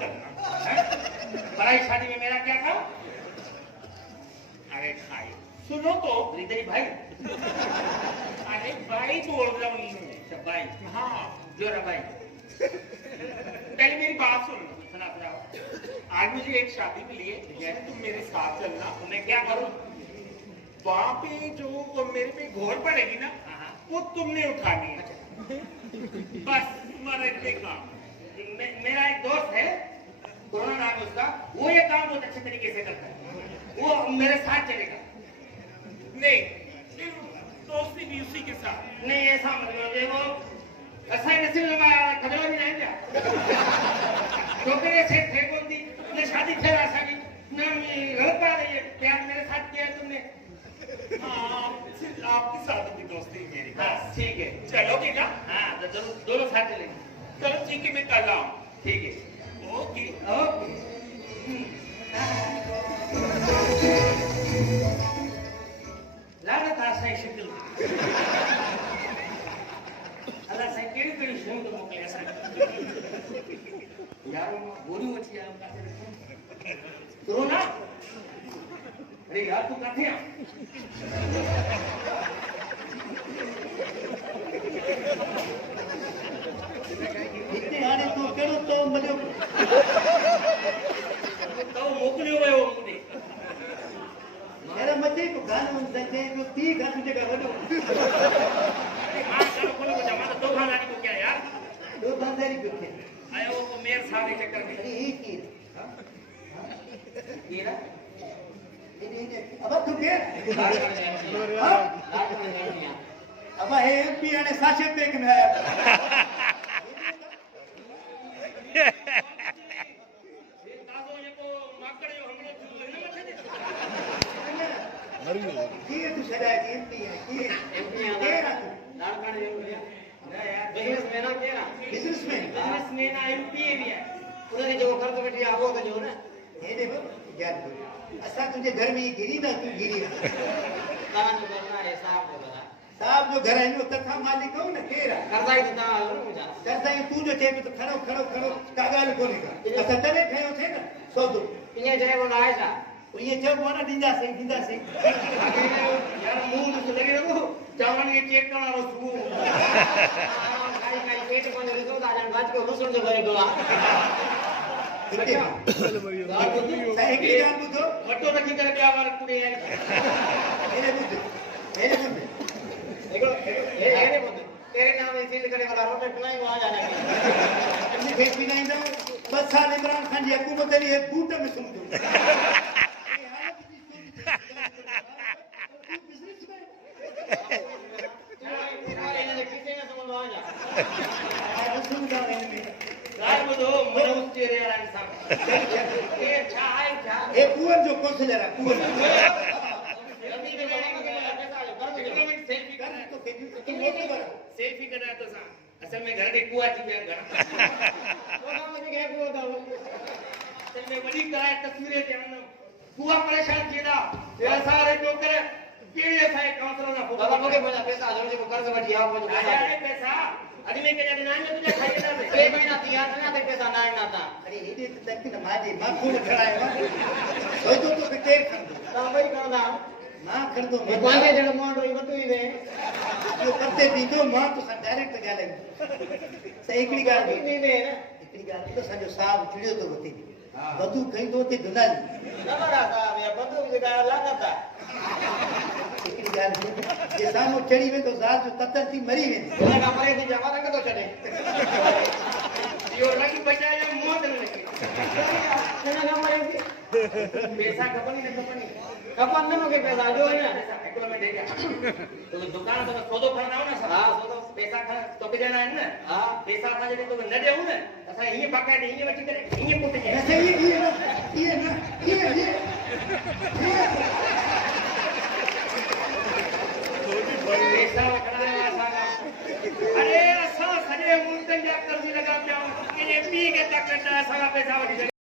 चलना है? बड़ाई शादी में मेरा क्या था? अरे भाई सुनो तो हृदय भाई। अरे भाई बोल रहा हूँ भाई। हाँ जोरा भाई। पहले मेरी बात सुना आज मुझे एक शादी मिली है, तुम मेरे साथ चलना। मैं क्या करूं? वहां पे जो मेरे पे घोर पड़ेगी ना वो तुमने उठानी है। बस तुम्हारा इतने काम। मेरा एक दोस्त है, कोरोना नाम है उसका, वो ये काम बहुत अच्छे तरीके से करता है, वो मेरे साथ चलेगा। नहीं दोस्ती भी उसी के साथ नहीं, ऐसा मतलब वो ऐसा ही नसीब में खबर भी नहीं क्या छोकरे से थे बोलती ने शादी ठहरा सकी ना, गलत बात है ये। प्यार मेरे साथ किया है तुमने। आपके साथ भी दोस्ती मेरी। हाँ ठीक है, चलोगे क्या? हाँ तो जरूर, दोनों साथ चलेंगे। चलो ठीक है, मैं कल आऊँ। ठीक है, ओके ओके। लागत आशा शिकल अल्लाह से केड़ी केड़ी शयूं तो मोकले असां यार गोरी वठी आयो काथे कोरोना। अरे यार तू काथे आ? इतने हाणे तू केड़ो तो मजो तो मोकलियो वयो मुने मेरा मथे को गानो सचे को ती गानो जगह वडो। अरे हां चलो बोलो जमाना दो खानानी को क्या यार? दो बांधारी को के आयो वो मेर सारे चक्कर में। अरे ये की ये ना ये अब तू के हां अब हे एमपी आने साशे पेक में है। ये तू सदा एमपी है ये एमपी आना लाड़काने ना यार बिजनेसमैन आ के ना बिजनेसमैन आ एमपी भी है उन्होंने जो खर्च बैठी आ वो तो जो ना ये देखो यार असा तुझे घर में गिरी ना तू गिरी ना कहां जो करना है साहब जो घर है वो तथा मालिक हो ना केरा करदा ही ता मुझा करदा ही तू जो थे तो खड़ो खड़ो खड़ो कागल कोनी का असा तने खयो थे ना सोदो इने जाए वो ना आया ये जब वाला दिंदा से यार मुंह में लगे रहो चावल ये चेक करना रो सु खाई खाई पेट को ने तो दाजन बात को लुसुन जो करे गोला साइकिल जान बुझो वटो रखी करे क्या वार कुड़े एने बुझ देखो एने बुझ तेरे नाम में सील करे वाला रोटे टलाई वहां जाने के फेंक भी नहीं दो बस साल इमरान खान जी हुकूमत ने एक बूटे में समझो। कुवन जो कौशल है कुवन सेल्फी करना तो सा असल में घर के कुआ थी मैं घर वो काम मुझे क्या कुआ था असल में बड़ी कराए तस्वीरें थे हम कुआ परेशान थी ना ये सारे टोकर के ऐसा एक काउंसलर ना बाबा मुझे बोला पैसा जो मुझे कर्ज बैठी आओ मुझे अरे पैसा अरे मैं क्या दिन में तुझे खाई देता है 6 महीना तैयार करना थे पैसा ना ना था अरे ये तो तक ना माजे मां खून खड़ा है सोई तो के टेक कर भाई कर दा मां कर दो मैं बांधे जण मोड़ रही बतुई वे जो करते भी तो मां तो डायरेक्ट गाले सही एकड़ी गाल नहीं दे ना एकड़ी गाल तो सजो साहब चिड़ियो तो होती बदू कहीं तो होती दुनाली नमरा साहब या बदू की गाल लागता एकड़ी गाल ये सामो चढ़ी वे तो जात जो ततर थी मरी वे बोला का मरे थी जमा रंग तो चढ़े यो लगी बचाया मौत लगी ना का मरे थी पैसा कपनी न कपनी कपन न के पैसा जो है ना एकलो में दे गया तो दुकान तो सौदो करना हो ना हां सौदो पैसा खा तो के देना है ना हां पैसा खा जे तो न देऊ ना असा ये पकाए दे ये वठी करे ये पुट जे ऐसे ये पैसा वखड़ा है अरे असा सजे मुल्क जा कर्ज लगा पिया के पी के तक पैसा पैसा वठी